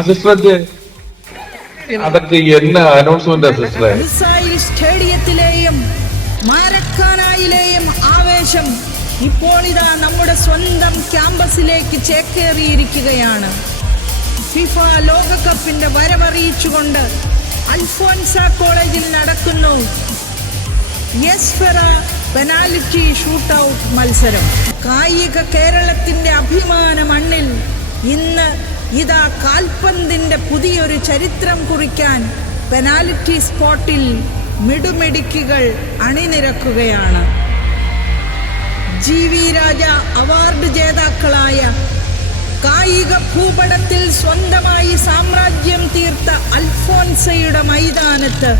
Sister അതൊക്കെ എന്നെ announcement സിസ്റ്ററെ. സ്റ്റേഡിയത്തിലെയും മാരക്കാനായിലെയും ആവേശം ഇപ്പോൾ ഇതാ നമ്മുടെ സ്വന്തം ക്യാമ്പസിലേക്ക് ചേക്കേറിയിരിക്കുകയാണ്. ഫിഫ ലോകകപ്പിന്റെ വരവറിയിച്ചുകൊണ്ട് അൽഫോൻസ കോളേജിൽ നടക്കുന്നു യെസ്ഫെറ പെനാൽറ്റി ഷൂട്ടൌട്ട് മത്സരം. കായിക കേരളത്തിന്റെ അഭിമാന മണ്ണിൽ ഇന്ന് ഇതാ കാൽപന്തിന്റെ പുതിയൊരു ചരിത്രം കുറിക്കാൻ പെനാൽറ്റി സ്പോട്ടിൽ മിടുമിടുക്കികൾ അണിനിരക്കുകയാണ്. GV രാജ അവാർഡ് ജേതാക്കളായ, കായിക ഭൂപടത്തിൽ സ്വന്തമായി സാമ്രാജ്യം തീർത്ത അൽഫോൻസയുടെ മൈതാനത്ത്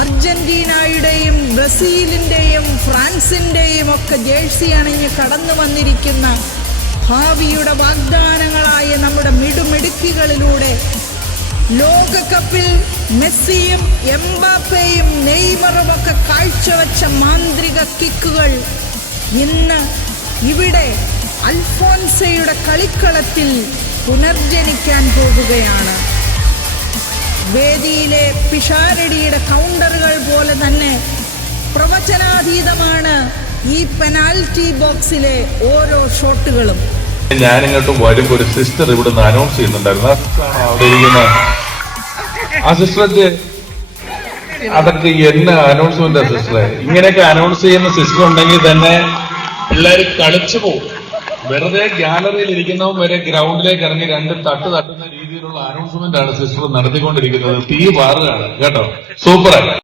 അർജന്റീനയുടെയും ബ്രസീലിന്റെയും ഫ്രാൻസിന്റെയും ഒക്കെ ജേഴ്സി അണിഞ്ഞ് കടന്നു വന്നിരിക്കുന്ന ഭാവിയുടെ വാഗ്ദാനങ്ങളായ നമ്മുടെ മിടുമിടുക്കികളിലൂടെ ലോകകപ്പിൽ മെസ്സിയും എംബാപ്പയും നെയ്മറും ഒക്കെ കാഴ്ചവെച്ച മാന്ത്രിക കിക്കുകൾ ഇന്ന് ഇവിടെ അൽഫോൻസയുടെ കളിക്കളത്തിൽ പുനർജനിക്കാൻ പോകുകയാണ്. വേദിയിലെ പിഷാരടിയുടെ കൗണ്ടറുകൾ പോലെ തന്നെ പ്രവചനാതീതമാണ് ഈ പെനാൽറ്റി ബോക്സിലെ ഓരോ ഷോട്ടുകളും. ഞാനിങ്ങോട്ട് വരുമ്പോ ഒരു സിസ്റ്റർ ഇവിടുന്ന് അനൗൺസ് ചെയ്യുന്നുണ്ടായിരുന്നു. അവിടെ ഇരിക്കുന്ന സിസ്റ്റർ അതൊക്കെ എന്നെ അനൗൺസ്മെന്റ് സിസ്റ്ററെ. ഇങ്ങനെയൊക്കെ അനൗൺസ് ചെയ്യുന്ന സിസ്റ്റർ ഉണ്ടെങ്കിൽ തന്നെ പിള്ളേർ കളിച്ചു പോകും. വെറുതെ ഗ്യാലറിയിൽ ഇരിക്കുന്നവൻ വരെ ഗ്രൗണ്ടിലേക്ക് ഇറങ്ങി രണ്ട് തട്ടുന്ന രീതിയിലുള്ള അനൗൺസ്മെന്റ് ആണ് സിസ്റ്റർ നടത്തിക്കൊണ്ടിരിക്കുന്നത്. തീ പാറുകയാണ് കേട്ടോ. സൂപ്പറായി.